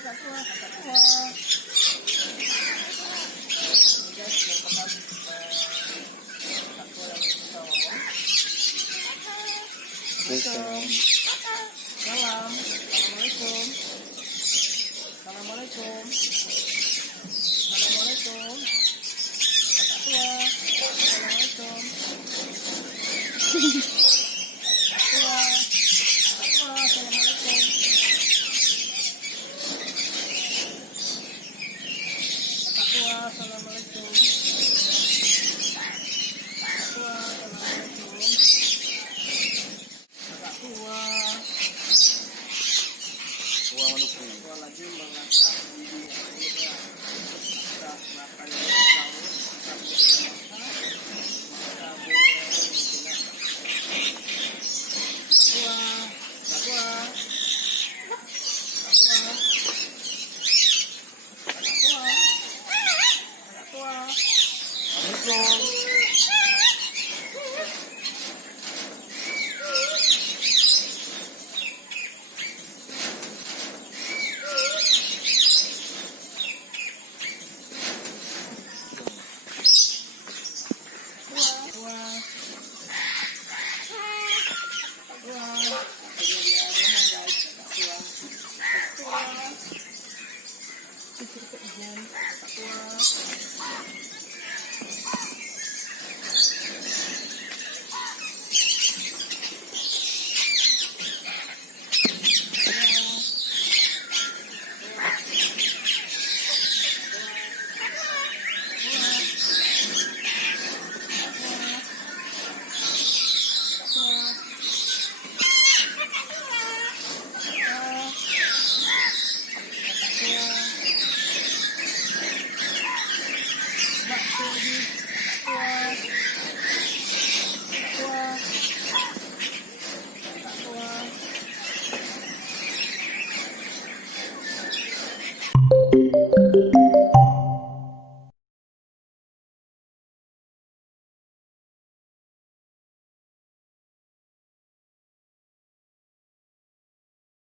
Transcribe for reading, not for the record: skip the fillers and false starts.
kakak tua. Ini guys, merupakan kakak tua yang kita ngomong. Salam. Assalamualaikum. Assalamualaikum. Assalamualaikum. Kakak tua. Assalamualaikum. Kakak tua. Assalamualaikum. Kakak tua. Assalamualaikum. Kakak tua. Assalamualaikum. Kakak tua. Tua manusia. Tua lagi melangkah di dunia. Kita makan tahu. Tua.